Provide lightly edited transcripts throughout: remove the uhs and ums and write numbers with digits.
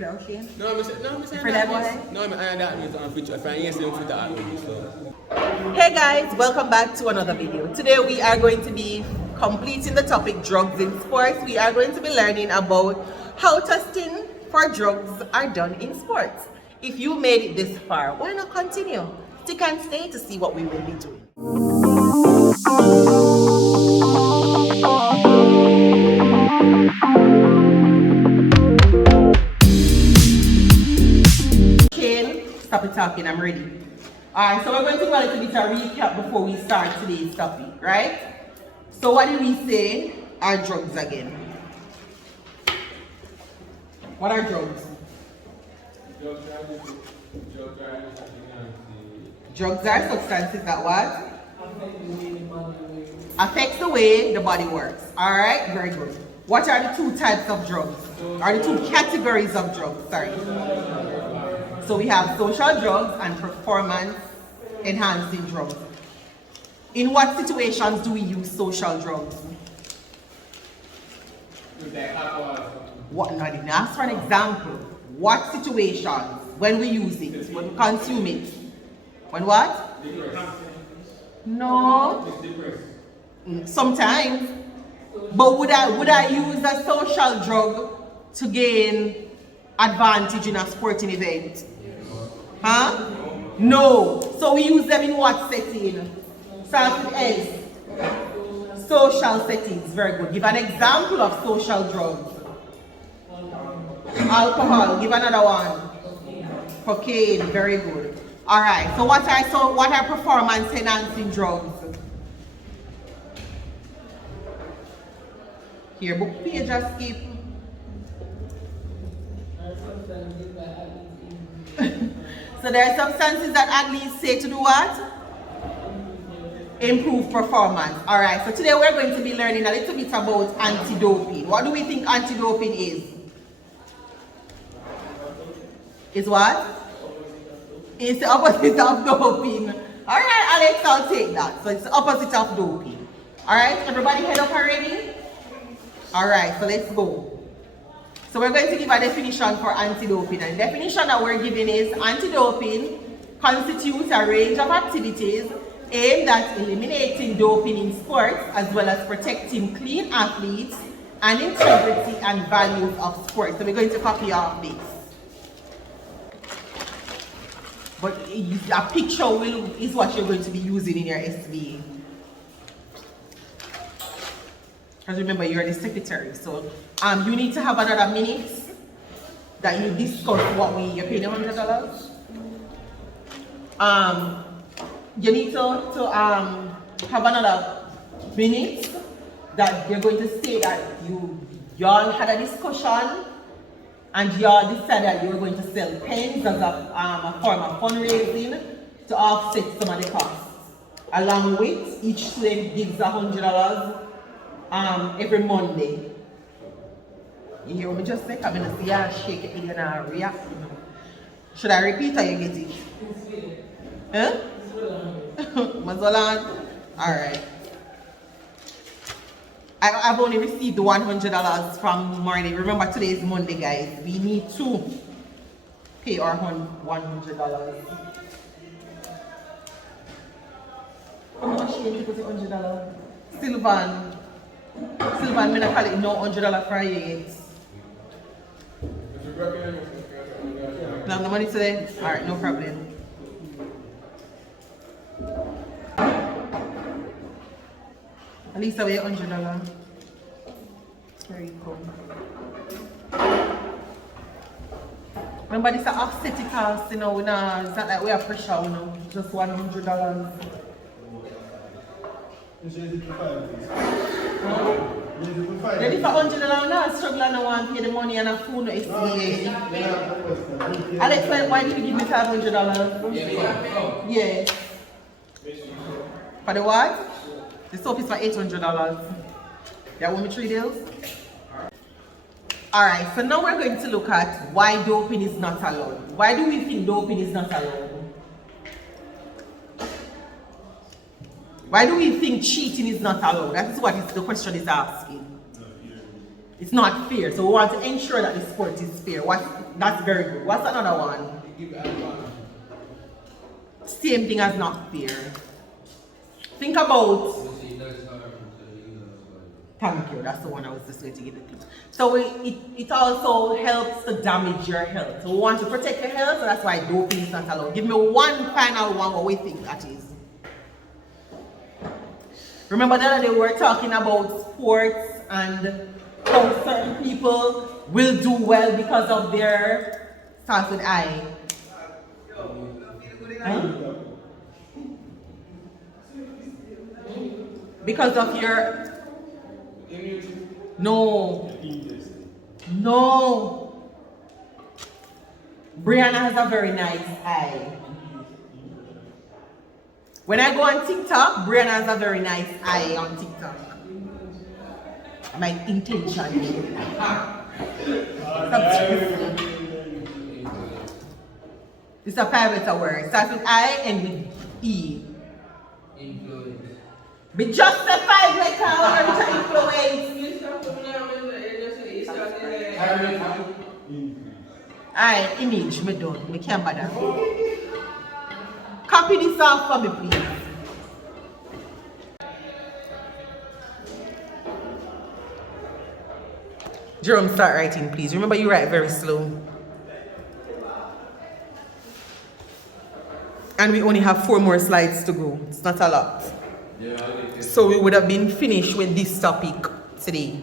No, Shane? No, I'm saying For that boy? No, I'm that means on future. If I ain't saying future, so. Hey guys, welcome back to another video. Today we are going to be completing the topic drugs in sports. We are going to be learning about how testing for drugs are done in sports. If you made it this far, why not continue? Stick and stay to see what we will be doing. Stop it talking, I'm ready. Alright, so we're going to do a little bit of recap before we start today's topic, right? So what did we say are drugs again? What are drugs? Drugs are substances that what? Affects the way the body works. Alright, very good. What are the two types of drugs? Are the two categories of drugs? Sorry. So we have social drugs and performance enhancing drugs. In what situations do we use social drugs? What? No, I didn't ask for an example. What situations when we use it, when we consume it? When what? No. Sometimes. But would I use a social drug to gain advantage in a sporting event? Huh? No. So we use them in what setting? Start with S. Social settings. Very good. Give an example of social drugs. Alcohol. Give another one. Cocaine. Very good. Alright. So what are performance enhancing drugs? Here, book page just skip. So there are substances that athletes say to do what? Improve performance. Alright, so today we're going to be learning a little bit about anti-doping. What do we think anti-doping is? Is what? It's the opposite of doping. Alright, Alex, I'll take that. So it's the opposite of doping. Alright, everybody head up already? Alright, so let's go. So we're going to give a definition for anti-doping. And the definition that we're giving is anti-doping constitutes a range of activities aimed at eliminating doping in sports as well as protecting clean athletes and integrity and values of sports. So we're going to copy off this. But a picture is what you're going to be using in your SBA. Because remember, you're the secretary, so you need to have another minute that you discuss what you're paying $100. You need to have another minute that you're going to say that y'all had a discussion and y'all decided that you were going to sell pens as a form of fundraising to offset some of the costs. Along with each student gives $100 every Monday. You hear what I just say? I'm going to see you shake it, you're going to react. Should I repeat or you get it? Huh? Mazolan? Alright. I've only received $100 from Marnie. Remember, today is Monday, guys. We need to pay our $100. How much she to put $100? Sylvan, I'm going to call it no $100 for yet. Now the money today? Alright, no problem. At least I weigh $100. There you go. Remember, this is an offset cost, you know, it's not like we have pressure, you know, just $100. Ready for $100 now, struggle and I want to pay the money and a phone is Alex, why did you give me $500? Yeah. For the what? The soap is for $800. You want me 3 deals? Alright, so now we're going to look at why doping is not allowed. Why do we think doping is not allowed? Why do we think cheating is not allowed? That's what the question is asking. It's not fair. So we want to ensure that the sport is fair. That's very good. What's another one? Same thing as not fair. Think about. Thank you. That's the one I was just going to give it to. So it also helps to damage your health. So we want to protect your health, so that's why doping is not allowed. Give me one final one what we think that is. Remember the other day we were talking about sports and how certain people will do well because of their start with I. Because of your no. Brianna has a very nice eye. When I go on TikTok, Brianna has a very nice eye on TikTok. My intention. It's a 5-letter word. Starts with I and with E. Influence. But just a 5-letter word to influence. Alright, image, me done. Me can't bother. Copy this off for me, please. Jerome, start writing, please. Remember, you write very slow. And we only have 4 more slides to go. It's not a lot. So we would have been finished with this topic today.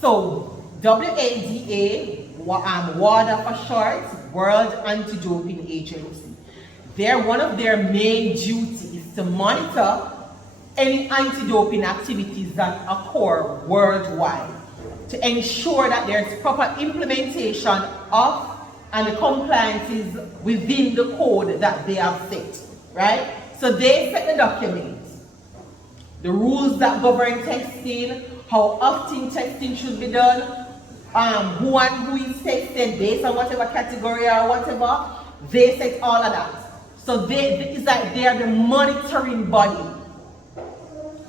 So, WADA, WADA for short, World Anti-Doping Agency. One of their main duties is to monitor any anti-doping activities that occur worldwide to ensure that there's proper implementation of and the compliances within the code that they have set, right? So they set the documents, the rules that govern testing, how often testing should be done, who and who is tested based on whatever category or whatever. They set all of that. So it's like they are the monitoring body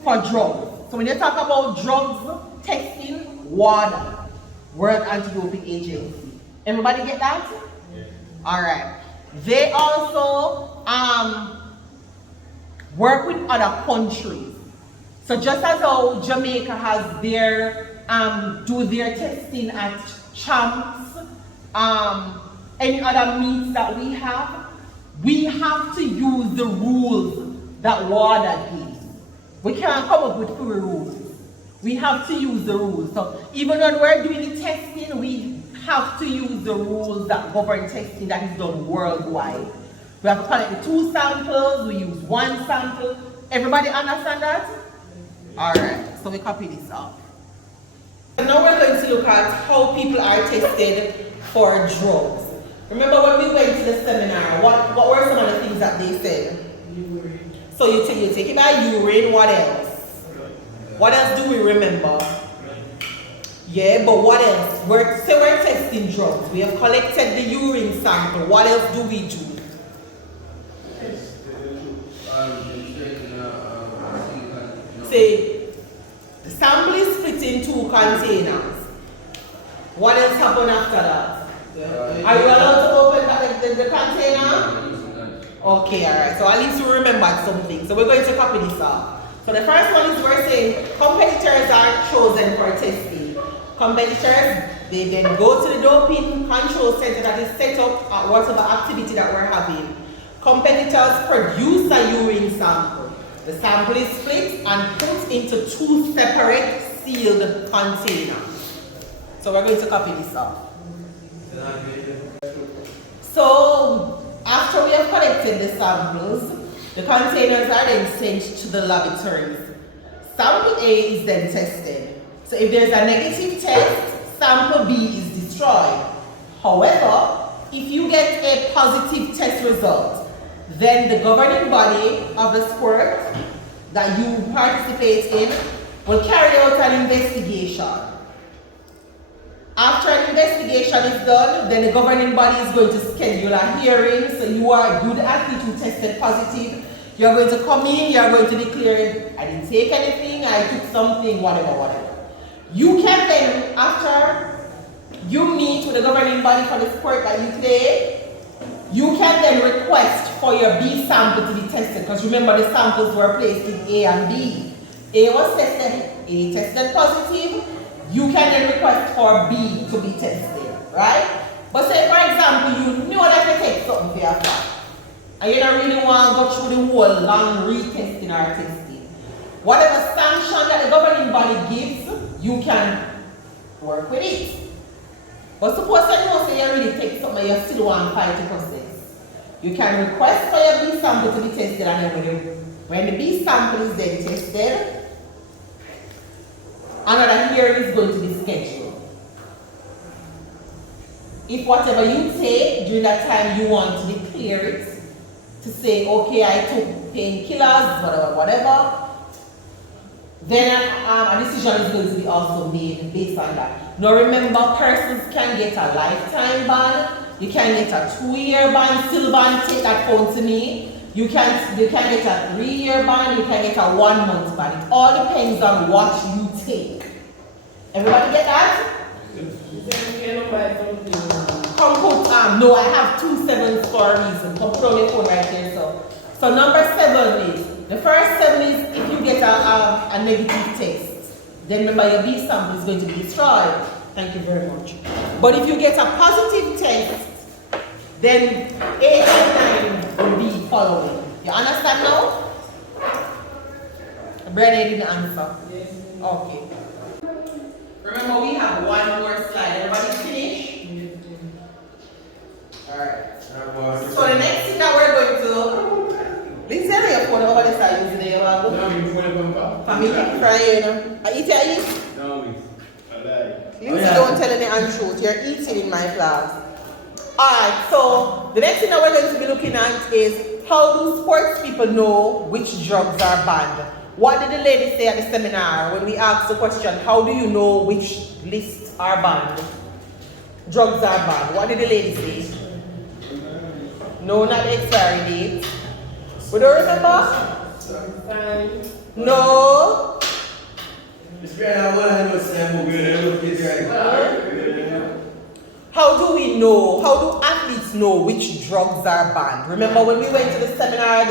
for drugs. So when you talk about drugs testing, WADA, World Anti-Doping Agency. Everybody get that? Yeah. All right. They also work with other countries. So just as how Jamaica has their do their testing at champs, any other meets that we have to use the rules that WADA gives. We can't come up with free rules. We have to use the rules. So even when we're doing the testing, we have to use the rules that govern testing that is done worldwide. We have to collect the 2 samples, we use 1 sample. Everybody understand that? Alright, so we copy this off. So now we're going to look at how people are tested for drugs. Remember when we went to the seminar, what were some of the things that they said? Urine. So you take it by urine, what else? What else do we remember? Yeah, but what else? We're testing drugs. We have collected the urine sample. What else do we do? Say, the sample is split in 2 containers. What else happened after that? Are you allowed to open the container? Okay, alright. So at least you remembered something. So we're going to copy this off. So the first one is we're saying competitors are chosen for testing. Competitors, they then go to the doping control center that is set up at whatever activity that we're having. Competitors produce a urine sample. The sample is split and put into 2 separate sealed containers. So we're going to copy this off. So after we have collected the samples, the containers are then sent to the laboratories. Sample A is then tested. So if there's a negative test, sample B is destroyed. However, if you get a positive test result, then the governing body of the sport that you participate in will carry out an investigation. After an investigation is done, then the governing body is going to schedule a hearing. So you are a good athlete who tested positive. You're going to come in, you're going to declare, I didn't take anything, I took something, whatever. You can then, after you meet with the governing body for the sport that you play, you can then request for your B sample to be tested, because remember the samples were placed in A and B. A was tested, A tested positive, you can then request for B to be tested, right? But say for example, you know that you take something for your flat, and you don't really want to go through the whole long retesting or testing. Whatever sanction that the governing body gives, you can work with it. But suppose you know say you really take something and you still want to fight the process. You can request for your B sample to be tested, and then when the B sample is then tested, another hearing is going to be scheduled. If whatever you take during that time you want to declare it, to say, okay, I took painkillers, whatever, then a decision is going to be also made based on that. Now remember, persons can get a lifetime ban, you can get a 2-year ban, still ban, take that phone to me. You can get a 3-year ban, you can get a 1-month ban. It all depends on what you take. Everybody get that? Come put, no, I have 2 sevens for a reason. Come put on your phone right here. So number 7 is, the first 7 is if you get a negative test, then remember your B sample is going to be destroyed. Thank you very much. But if you get a positive test, then 8 and 9 will be following. You understand now? Brennan didn't answer. Yes. Okay. Remember, we have one more slide. Everybody finish? Alright. So the next thing that we're going to, let's say your phone over the side using the family frying. Are you eating? No, Lindsay, don't tell any untruth. You're eating in my class. Alright, so the next thing that we're going to be looking at is how do sports people know which drugs are banned? What did the lady say at the seminar when we asked the question, how do you know which lists are banned? Drugs are banned. What did the lady say? No, not the expiry date. We don't remember? No. How do we know? How do athletes know which drugs are banned? Remember when we went to the seminar,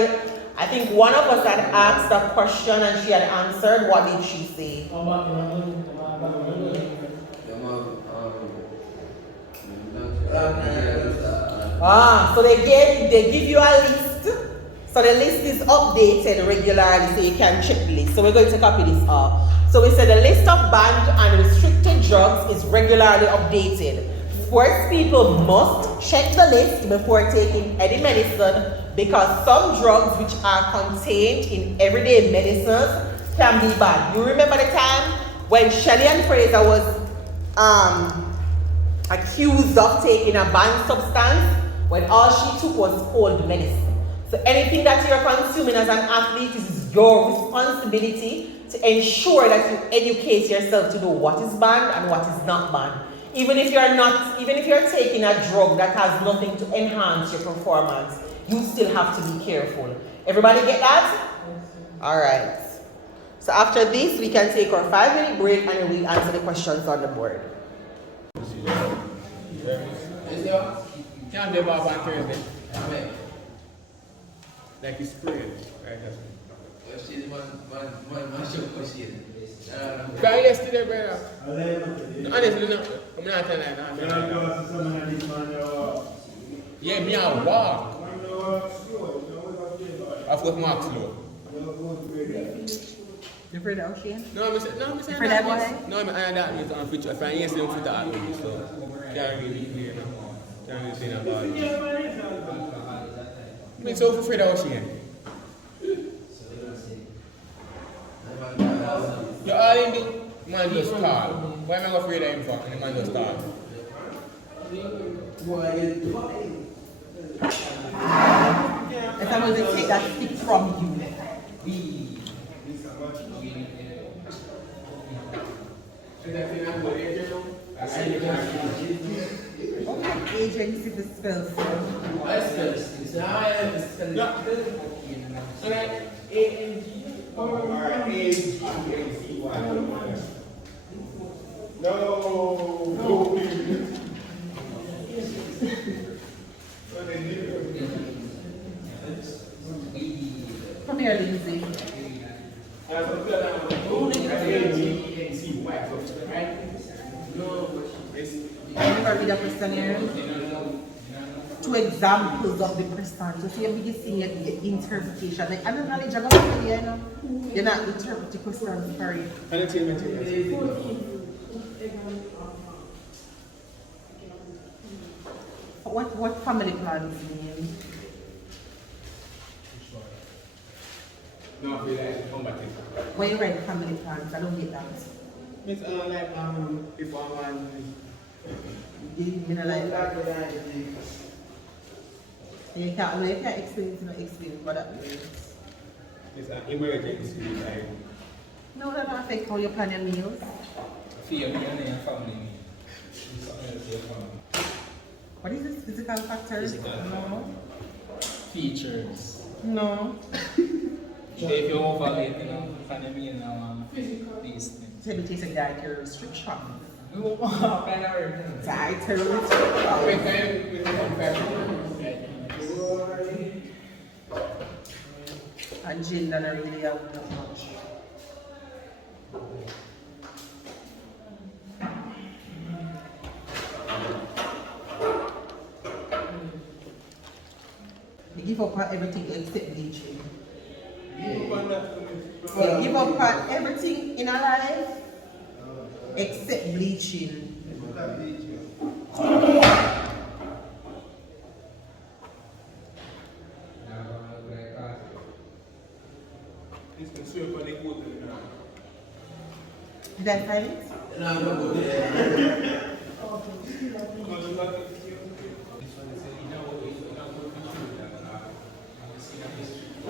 I think one of us had asked a question and she had answered. What did she say? So they give you a list. So the list is updated regularly so you can check the list. So we're going to copy this off. So we said the list of banned and restricted drugs is regularly updated. Sports people must check the list before taking any medicine because some drugs which are contained in everyday medicines can be banned. You remember the time when Shelley and Fraser was accused of taking a banned substance when all she took was cold medicine. So anything that you're consuming as an athlete is your responsibility to ensure that you educate yourself to know what is banned and what is not banned. Even if you're taking a drug that has nothing to enhance your performance, you still have to be careful. Everybody get that? Alright. So after this, we can take our 5-minute break and then we answer the questions on the board. Can't be about one Thursday. Like it's spraying. Right, that's me. Yesterday, brother. Honestly, no, I'm not telling that. Yeah, me I walk. I've got more slow. You afraid of Ocean? No, I'm saying You afraid of boy? No, I'm that means on future. If I ain't still fit that with me, so can't really hear now. Can't really say that about it. I mean, so afraid of Ocean. You're all in the man just start. Why am I afraid of him for? And the man just start. If I was to take that stick from you. Okay, agency the spells. No. Never read a question here. Two examples of the present. So see, you're seeing your interpretation. Like, I don't know, you're not you're not interpreting questions for you. What family plans mean? No, I feel like combative. When you write family plans, I don't get that. It's like if one You know, like that. You can't explain what that means. it's an emergency, like No, that don't affect how you plan your meals. Fear me and your family. What is this? Physical factors? Physical. No. Features. No. So if you overweight, you know, family and these things. So it takes a dietary restriction. No, kind of weird. Dietary restriction. And gender not really have that much. You give up on everything except bleaching. You give up on everything in our life except bleaching. Did I find it?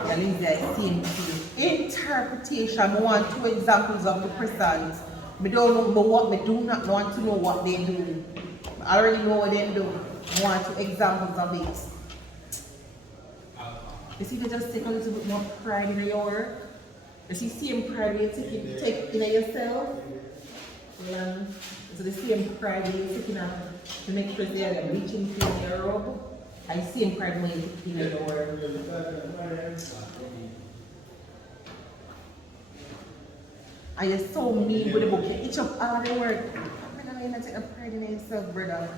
And in the same thing. Interpretation, I want two examples of the present. I don't know what, I do not want to know what they do. I already know what they do. I want two examples of it. You see, they just take a little bit more pride in your work. You see, same pride you take in yourself. Yeah. So the same pride you take in to make sure they are reaching through your robe. I same pride when you take in your work. And you're so mean with the book. You each up all the work. I'm not going to take a pride in yourself, brother.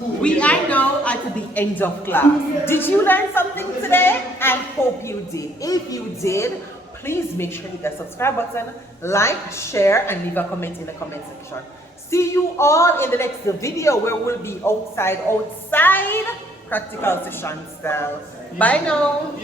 We are now at the end of class. Did you learn something today? I hope you did. If you did, please make sure you hit the subscribe button, like, share, and leave a comment in the comment section. See you all in the next video where we'll be outside practical session style. Bye now.